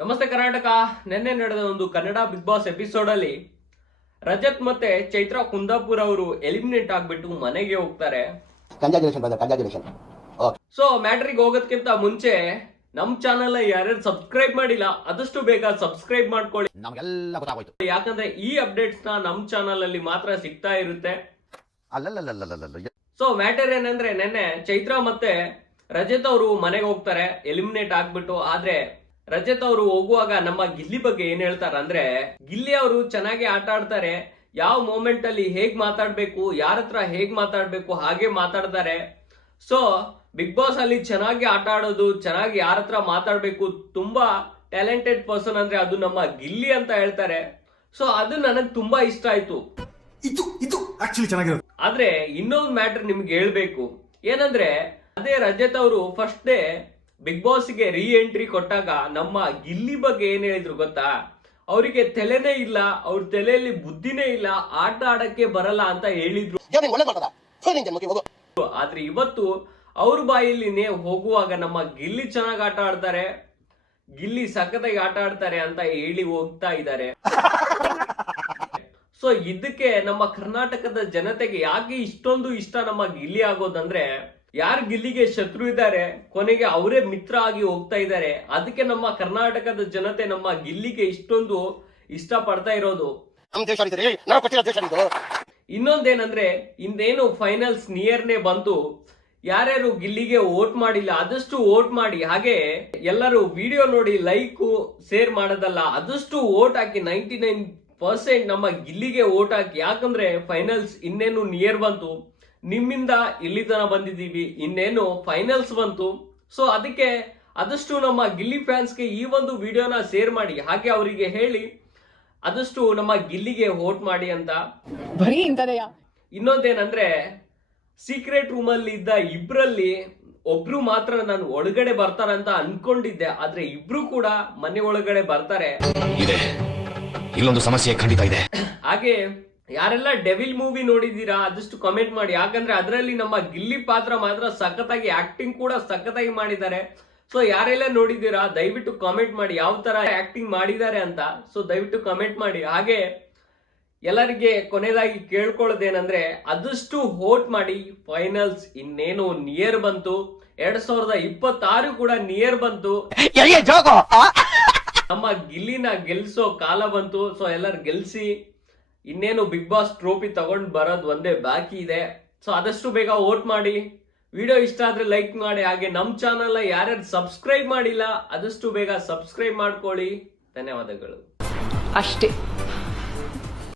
ನಮಸ್ತೆ ಕರ್ನಾಟಕ. ನಿನ್ನೆ ನಡೆದ ಒಂದು ಕನ್ನಡ ಬಿಗ್ ಬಾಸ್ ಎಪಿಸೋಡ್ ಅಲ್ಲಿ ರಜತ್ ಮತ್ತೆ ಚೈತ್ರಾ ಕುಂದಾಪುರ್ ಅವರು ಎಲಿಮಿನೇಟ್ ಆಗ್ಬಿಟ್ಟು ಮನೆಗೆ ಹೋಗ್ತಾರೆ. ಸೊ ಮ್ಯಾಟ್ರಿಗೆ ಹೋಗೋದಕ್ಕಿಂತ ಮುಂಚೆ ನಮ್ ಚಾನಲ್ ಯಾರ್ಯಾರು ಸಬ್ಸ್ಕ್ರೈಬ್ ಮಾಡಿಲ್ಲ ಆದಷ್ಟು ಬೇಗ ಸಬ್ಸ್ಕ್ರೈಬ್ ಮಾಡ್ಕೊಳ್ಳಿ. ನಮಗೆಲ್ಲ ಗೊತ್ತಾಗೋಯ್ತು. ಯಾಕಂದ್ರೆ ಈ ಅಪ್ಡೇಟ್ಸ್ ನಮ್ ಚಾನಲ್ ಅಲ್ಲಿ ಮಾತ್ರ ಸಿಗ್ತಾ ಇರುತ್ತೆ. ಸೊ ಮ್ಯಾಟರ್ ಏನಂದ್ರೆ ನಿನ್ನೆ ಚೈತ್ರಾ ಮತ್ತೆ ರಜತ್ ಅವರು ಮನೆಗೆ ಹೋಗ್ತಾರೆ ಎಲಿಮಿನೇಟ್ ಆಗ್ಬಿಟ್ಟು. ಆದ್ರೆ ರಜತ್ ಅವರು ಹೋಗುವಾಗ ನಮ್ಮ ಗಿಲ್ಲಿ ಬಗ್ಗೆ ಏನ್ ಹೇಳ್ತಾರ ಅಂದ್ರೆ, ಗಿಲ್ಲಿ ಅವರು ಚೆನ್ನಾಗಿ ಆಟ ಆಡ್ತಾರೆ, ಯಾವ ಮೂಮೆಂಟ್ ಅಲ್ಲಿ ಹೇಗ್ ಮಾತಾಡ್ಬೇಕು, ಯಾರ ಹತ್ರ ಹೇಗ್ ಮಾತಾಡ್ಬೇಕು ಹಾಗೆ ಮಾತಾಡ್ತಾರೆ. ಸೊ ಬಿಗ್ ಬಾಸ್ ಅಲ್ಲಿ ಚೆನ್ನಾಗಿ ಆಟ ಆಡೋದು, ಚೆನ್ನಾಗಿ ಯಾರ ಹತ್ರ ಮಾತಾಡ್ಬೇಕು, ತುಂಬಾ ಟ್ಯಾಲೆಂಟೆಡ್ ಪರ್ಸನ್ ಅಂದ್ರೆ ಅದು ನಮ್ಮ ಗಿಲ್ಲಿ ಅಂತ ಹೇಳ್ತಾರೆ. ಸೊ ಅದು ನನಗೆ ತುಂಬಾ ಇಷ್ಟ ಆಯ್ತು. ಇದು ಆಕ್ಚುಲಿ ಚೆನ್ನಾಗಿರೋದು. ಆದ್ರೆ ಇನ್ನೊಂದು ಮ್ಯಾಟರ್ ನಿಮ್ಗೆ ಹೇಳ್ಬೇಕು. ಏನಂದ್ರೆ ಅದೇ ರಜತ್ ಅವರು ಫಸ್ಟ್ ಡೇ ಬಿಗ್ ಬಾಸ್ ಗೆ ರೀ ಎಂಟ್ರಿ ಕೊಟ್ಟಾಗ ನಮ್ಮ ಗಿಲ್ಲಿ ಬಗ್ಗೆ ಏನ್ ಹೇಳಿದ್ರು ಗೊತ್ತಾ? ಅವರಿಗೆ ತಲೆನೇ ಇಲ್ಲ, ಅವ್ರ ತಲೆಯಲ್ಲಿ ಬುದ್ಧಿನೇ ಇಲ್ಲ, ಆಟ ಆಡಕ್ಕೆ ಬರಲ್ಲ ಅಂತ ಹೇಳಿದ್ರು. ಆದ್ರೆ ಇವತ್ತು ಅವ್ರ ಬಾಯಿಲಿನೇ ಹೋಗುವಾಗ ನಮ್ಮ ಗಿಲ್ಲಿ ಚೆನ್ನಾಗಿ ಆಟ ಆಡ್ತಾರೆ, ಗಿಲ್ಲಿ ಸಖತ್ತಾಗಿ ಆಟ ಆಡ್ತಾರೆ ಅಂತ ಹೇಳಿ ಹೋಗ್ತಾ ಇದ್ದಾರೆ. ಸೊ ಇದಕ್ಕೆ ನಮ್ಮ ಕರ್ನಾಟಕದ ಜನತೆಗೆ ಯಾಕೆ ಇಷ್ಟೊಂದು ಇಷ್ಟ ನಮ್ಮ ಗಿಲ್ಲಿ ಆಗೋದಂದ್ರೆ, ಯಾರು ಗಿಲ್ಲಿಗೆ ಶತ್ರು ಇದ್ದಾರೆ ಕೊನೆಗೆ ಅವರೇ ಮಿತ್ರ ಆಗಿ ಹೋಗ್ತಾ ಇದ್ದಾರೆ. ಅದಕ್ಕೆ ನಮ್ಮ ಕರ್ನಾಟಕದ ಜನತೆ ನಮ್ಮ ಗಿಲ್ಲಿಗೆ ಇಷ್ಟೊಂದು ಇಷ್ಟ ಪಡ್ತಾ ಇರೋದು. ಇನ್ನೊಂದೇನಂದ್ರೆ, ಇಂದೇನು ಫೈನಲ್ಸ್ ನಿಯರ್ನೇ ಬಂತು, ಯಾರ್ಯಾರು ಗಿಲ್ಲಿಗೆ ವೋಟ್ ಮಾಡಿಲ್ಲ ಆದಷ್ಟು ವೋಟ್ ಮಾಡಿ. ಹಾಗೆ ಎಲ್ಲರೂ ವಿಡಿಯೋ ನೋಡಿ ಲೈಕ್ ಶೇರ್ ಮಾಡೋದಲ್ಲ, ಆದಷ್ಟು ವೋಟ್ ಹಾಕಿ. 99% ನಮ್ಮ ಗಿಲ್ಲಿಗೆ ವೋಟ್ ಹಾಕಿ. ಯಾಕಂದ್ರೆ ಫೈನಲ್ಸ್ ಇನ್ನೇನು ನಿಯರ್ ಬಂತು, ನಿಮ್ಮಿಂದ ಇಲ್ಲಿ ತನ ಬಂದಿದ್ದೀವಿ, ಇನ್ನೇನು ಫೈನಲ್ಸ್ ಬಂತು. ಸೊ ಅದಕ್ಕೆ ಆದಷ್ಟು ನಮ್ಮ ಗಿಲ್ಲಿ ಫ್ಯಾನ್ಸ್ಗೆ ಈ ಒಂದು ವಿಡಿಯೋನ ಶೇರ್ ಮಾಡಿ. ಹಾಗೆ ಅವರಿಗೆ ಹೇಳಿ ಆದಷ್ಟು ನಮ್ಮ ಗಿಲ್ಲಿಗೆ ವೋಟ್ ಮಾಡಿ ಅಂತ. ಇನ್ನೊಂದೇನಂದ್ರೆ, ಸೀಕ್ರೆಟ್ ರೂಮ್ ಅಲ್ಲಿ ಇದ್ದ ಇಬ್ರಲ್ಲಿ ಒಬ್ರು ಮಾತ್ರ ನಾನು ಒಳಗಡೆ ಬರ್ತಾರಂತ ಅನ್ಕೊಂಡಿದ್ದೆ, ಆದ್ರೆ ಇಬ್ರು ಕೂಡ ಮನೆ ಒಳಗಡೆ ಬರ್ತಾರೆ. ಇಲ್ಲೊಂದು ಸಮಸ್ಯೆ ಖಂಡಿತ ಇದೆ. ಹಾಗೆ ಯಾರೆಲ್ಲ ಡೆವಿಲ್ ಮೂವಿ ನೋಡಿದೀರಾ ಆದಷ್ಟು ಕಮೆಂಟ್ ಮಾಡಿ. ಯಾಕಂದ್ರೆ ಅದರಲ್ಲಿ ನಮ್ಮ ಗಿಲ್ಲಿ ಪಾತ್ರ ಮಾತ್ರ ಸಖತ್ತಾಗಿ, ಆಕ್ಟಿಂಗ್ ಕೂಡ ಸಖತ್ತಾಗಿ ಮಾಡಿದ್ದಾರೆ. ಸೊ ಯಾರೆಲ್ಲ ನೋಡಿದೀರಾ ದಯವಿಟ್ಟು ಕಾಮೆಂಟ್ ಮಾಡಿ ಯಾವ ತರ ಆಕ್ಟಿಂಗ್ ಮಾಡಿದ್ದಾರೆ ಅಂತ. ಸೊ ದಯವಿಟ್ಟು ಕಮೆಂಟ್ ಮಾಡಿ. ಹಾಗೆ ಎಲ್ಲರಿಗೆ ಕೊನೆಯದಾಗಿ ಕೇಳ್ಕೊಳ್ಳೋದೇನಂದ್ರೆ, ಆದಷ್ಟು ವೋಟ್ ಮಾಡಿ. ಫೈನಲ್ಸ್ ಇನ್ನೇನು ನಿಯರ್ ಬಂತು, 2026 ಕೂಡ ನಿಯರ್ ಬಂತು. ನಮ್ಮ ಗಿಲ್ಲಿನ ಗೆಲ್ಸೋ ಕಾಲ ಬಂತು. ಸೊ ಎಲ್ಲರೂ ಗೆಲ್ಸಿ, ಇನ್ನೇನು ಬಿಗ್ ಬಾಸ್ ಟ್ರೋಫಿ ತಗೊಂಡ್ ಬರೋದು ಒಂದೇ ಬಾಕಿ ಇದೆ. ಸೊ ಆದಷ್ಟು ಬೇಗ ವೋಟ್ ಮಾಡಿ. ವಿಡಿಯೋ ಇಷ್ಟ ಆದ್ರೆ ಲೈಕ್ ಮಾಡಿ. ಹಾಗೆ ನಮ್ ಚಾನಲ್ ಯಾರ್ಯಾರು ಸಬ್ಸ್ಕ್ರೈಬ್ ಮಾಡಿಲ್ಲ ಆದಷ್ಟು ಬೇಗ ಸಬ್ಸ್ಕ್ರೈಬ್ ಮಾಡ್ಕೊಳ್ಳಿ. ಧನ್ಯವಾದಗಳು. ಅಷ್ಟೇ.